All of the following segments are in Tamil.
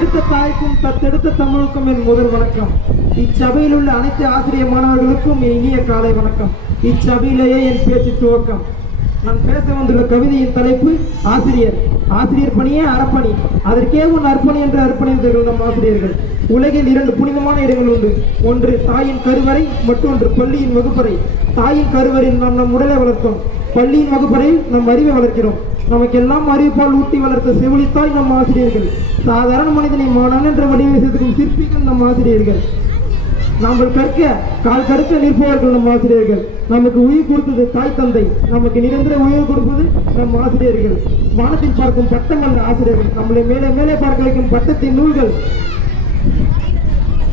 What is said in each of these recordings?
பெற்றெடுத்த தாய்க்கும் தத்தெடுத்த தமிழுக்கும் என் முதல் வணக்கம். இச்சபையில் உள்ள அனைத்து ஆசிரியர் மாணவர்களுக்கும் என் இனிய காலை வணக்கம். இச்சபையிலேயே என் பேச்சு துவக்கம். நான் பேச வந்துள்ள கவிதையின் தலைப்பு ஆசிரியர். ஆசிரியர் பணியே அறப்பணி, அதற்கே உன் அர்ப்பணி என்று அர்ப்பணித்தார்கள் நம் ஆசிரியர்கள். உலகில் 2 புனிதமான இடங்கள் உண்டு. ஒன்று தாயின் கருவறை, மற்றொன்று பள்ளியின் வகுப்பறை. தாயின் கருவறையில் நாம் நம் உடலை வளர்த்தோம், பள்ளியின் வகுப்பறையில் நம் அறிவை வளர்க்கிறோம். நமக்கெல்லாம் அறிவிப்பால் ஊட்டி வளர்த்த செவிலித்தாய் நம் ஆசிரியர்கள். சாதாரண மனிதனை மாணவன் என்ற வடிவமைக்கும் சிற்பிகள் நம் ஆசிரியர்கள். நாங்கள் கற்க கால் கடுக்க நிற்பவர்கள் நம் ஆசிரியர்கள். நமக்கு உயிர் கொடுத்தது தாய் தந்தை, நமக்கு நிரந்தர உயிர் கொடுப்பது நம் ஆசிரியர்கள். வானத்தில் பார்க்கும் பட்டம் அல்ல ஆசிரியர்கள், நம்மளை மேலே மேலே பார்க்க வைக்கும் பட்டத்தின் நூல்கள்.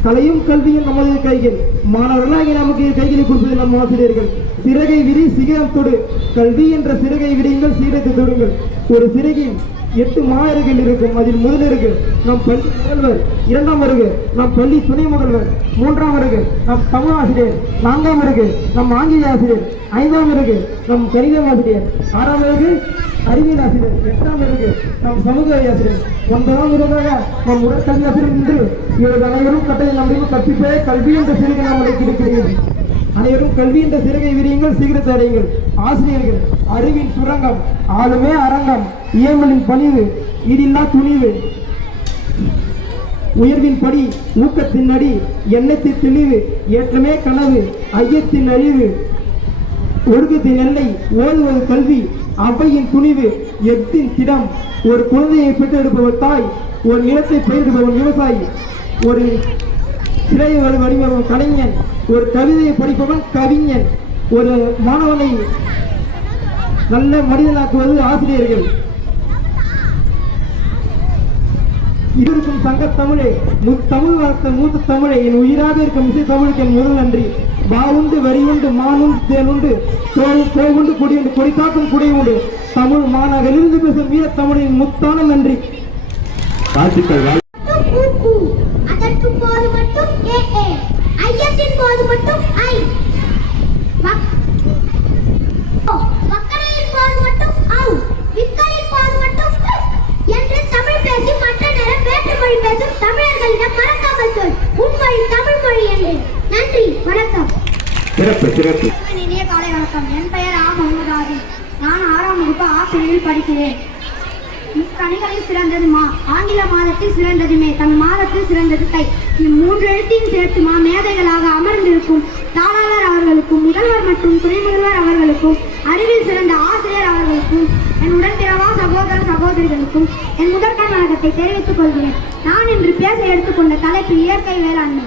கலையும் கல்வியும் நமது கைகள், மாணவர்களாகி நமக்கு கைகளை கொடுப்பது நம் ஆசிரியர்கள். சிறகை விரி சிகரம் தொடு, கல்வி என்ற சிறகை விரியுங்கள், சீரத்தை தொடுங்கள். ஒரு சிறகில் 8 மாணவர்கள் இருக்கும். அதில் முதலிற்கு நம் பள்ளி முதல்வர், 2ஆம் வருகு நம் பள்ளி துணை முதல்வர், 3ஆம் வருகு நம் தமிழ் ஆசிரியர், 4ஆம் வருகு நம் ஆங்கில ஆசிரியர், 5ஆம் வருகு நம் கணிதம் ஆசிரியர், 6ஆம் வருகு அறிவியல் ஆசிரியர், 8ஆம் வருகு நம் சமூக ஆசிரியர், 9ஆம் வருகாக நம் உடற்கல்வி ஆசிரியர் என்று இவர்கள் அனைவரும் கட்டளை நம்மளுக்கு கற்பிப்பே கல்வி என்ற சிறுகை நம்மளை கிடைக்கிறது. அனைவரும் கல்வி என்ற சிறகை விரியுங்கள், சீக்கிரத்தை அடையுங்கள். ஆசிரியர்கள் அறிவின் சுரங்கம், ஆளுமே அரங்கம், இயமலின் பணிவு, ஈடில்லா துணிவு, உயர்வின் படி, ஊக்கத்தின் அடி, எண்ணத்தின் தெளிவு, ஏற்றமே கனவு, ஐயத்தின் அழிவு, ஒழுக்கத்தின் எல்லை, ஓதுவது கல்வி, அவையின் துணிவு, எத்தின் திடம். ஒரு குழந்தையை பெற்றெடுப்பவர் தாய், ஒரு நிலத்தை பயிரிடுபவன் விவசாயி, ஒரு சிலை வடிவம் கலைஞன், ஒரு கவிதையை படிப்பவன் கவிஞன், ஒரு மாணவனை நல்ல மனிதனாக்குவது ஆசிரியர்கள். இருக்கும் சங்க தமிழே, தமிழ் வளர்த்த மூத்த தமிழை, என் உயிராக இருக்கும் இசை தமிழுக்கு என் முதல் நன்றி. பாவுண்டு வரி உண்டு, மானுண்டு தேனுண்டு, தோவுண்டு கொடியுண்டு, கொடி காக்கும் குடி உண்டு. தமிழ் மாநகரிலிருந்து பேசும் வீர தமிழின் முத்தான நன்றி. ஐயத்தின் போது மட்டும் ஐ, வக்கரையின் போது மட்டும் ஔ, விக்கரின் போது மட்டும் என்று தமிழ் பேசி மற்ற நேரம் வேற்று மொழி பேசும் தமிழர்களிடம் மறக்காமல் சொல் உண்மொழி தமிழ் மொழி என்று. நன்றி, வணக்கம். இனிய காலை வணக்கம். என் பெயர் ஆ. முகமது ஆதி. நான் 6ஆம் வகுப்பு ஆ பிரிவில் படிக்கிறேன். கனிகளில் சிறந்தது மா, ஆங்கில மாதத்தில் சிறந்தது மே, தமிழ் மாதத்தில் சிறந்தது தை. இம்மூன்று எழுத்தையும் சேர்த்து மா மேதைகளாக அமர்ந்திருக்கும் தாளாளர் அவர்களுக்கும், முதல்வர் மற்றும் துணை முதல்வர் அவர்களுக்கும், அறிவில் சிறந்த ஆசிரியர் அவர்களுக்கும், என் உடன்பிறவா சகோதர சகோதரிகளுக்கும் என் முதற்கண் வணக்கத்தை தெரிவித்துக் கொள்கிறேன். நான் இன்று பேச எடுத்துக்கொண்ட தலைப்பு இயற்கை வேளாண்மை.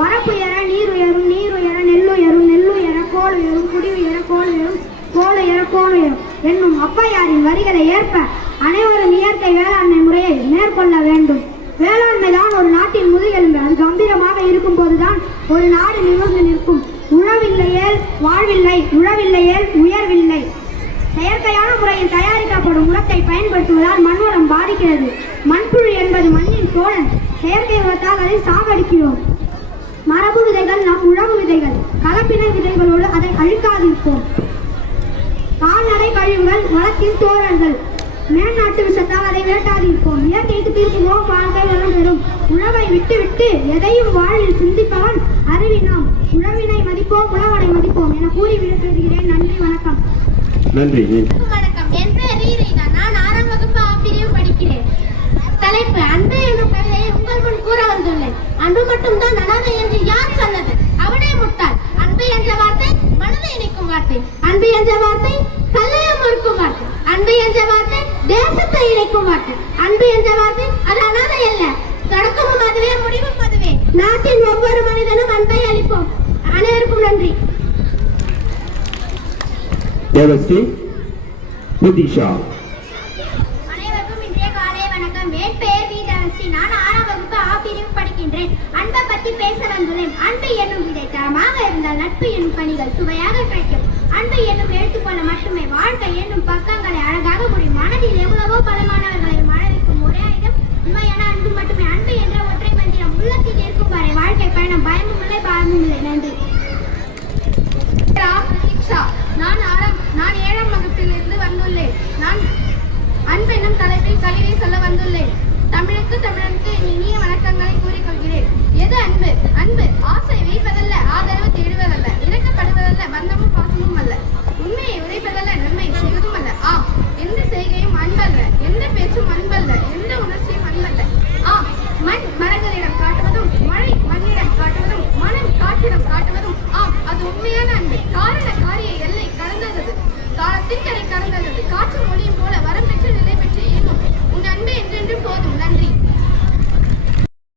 வரப்புயர நீர் உயரும், நீர் உயர நெல்லுயரும், நெல்லுயர கோல் உயரும், குடி உயர கோல் உயரும், கோல் உயர கோல் உயரும் என்னும் ஔவையாரின் வரிகளை ஏற்ப அனைவரும் இயற்கை வேளாண்மை முறையை மேற்கொள்ள வேண்டும். வேளாண்மை தான் ஒரு நாட்டின் முதுகெலும்பு. அது கம்பீரமாக இருக்கும் போதுதான் ஒரு நாடு நிமிர்ந்து நிற்கும். உழவில்லையேல் வாழ்வில்லை, உழவில்லையேல் உயர்வில்லை. செயற்கையான முறையில் தயாரிக்கப்படும் உரத்தை பயன்படுத்துவதால் மண்வளம் பாதிக்கிறது. மண்புழு என்பது மண்ணின் தோழன். செயற்கை உரத்தால் அதை சாகடிக்கிறோம். மரபு விதைகள் நம் உழவு விதைகள். கலப்பின விதைகளோடு அதை அழிக்காதிருப்போம். கால்நடை கழிவுகள் வளத்தின் தோழர்கள். மேல்நாட்டு விஷத்தால் அதை வேட்டாதிருப்போம். இயற்கைக்கு தீர்க்குவோம், வாழ்க்கை வளம் பெறும். உழவை விட்டு விட்டு எதையும் வாழ்வில் சிந்திப்பவன் அறிவினாம். உழவினை மதிப்போம், உழவனை மதிப்போம் என கூறி விடைபெறுகிறேன். நன்றி, வணக்கம். நன்றி. வணக்கம். என் பெயர் ரீரைனா. நான் 6ஆம் வகுப்பு ஆ பிரிவு படிக்கிறேன். தலைப்பு அன்பு என்னும் கவிதையை உங்கள் முன் கூற வந்துள்ளேன். அன்பு மட்டும் தான் அனாதை என்று யார் சொன்னது? அவனே முட்டாள். அன்பு என்ற வார்த்தை மனதை இணைக்கும் வார்த்தை. அன்பு என்ற வார்த்தை கல்லையும் மறுக்கும் வார்த்தை. அன்பு என்ற வார்த்தை தேசத்தை இணைக்கும் வார்த்தை. அன்பு என்ற வார்த்தை அது அனாதை அல்ல. தொடக்கமும் அதுவே, முடிவும் அதுவே. நாட்டின் ஒவ்வொரு மனிதனும் அன்பை அளிப்போம். அனைவருக்கும் நன்றி. அனைவருக்கும் இன்றைய காலை வணக்கம். என் பெயர் வி. தனஸ்ரீ. நான் 6ஆம் வகுப்பு ஆ பிரிவு படிக்கின்றேன். அன்பை பற்றி பேச வந்துள்ளேன். அன்பு என்னும் விதை தரமாக இருந்தால் நட்பு என்னும் பணிகள் சுவையாக கிடைக்கும். அன்பு என்னும் எழுத்துக்கொள்ள மட்டுமே வாழ்க்கை என்னும் பக்கங்களை அழகாக முடியும். மனதில் எவ்வளவோ பலமானவர்களை மனதிற்கும் ஒரே ஆயுதம் உண்மையான அன்பு மட்டுமே. அன்பு என்ற ஒற்றை மந்திரம் உள்ளத்தில் இருக்கும் வரை வாழ்க்கை பயணம் பயமும் இல்லை, பாரமும் இல்லை. நன்றி. நான் 7ஆம் வகுப்பிலிருந்து வந்துள்ளேன். நான் அன்பென்னும் தலைப்பில் கவிதை சொல்ல வந்துள்ளேன். தமிழுக்கு தமிழன் அன்பு. காரணம்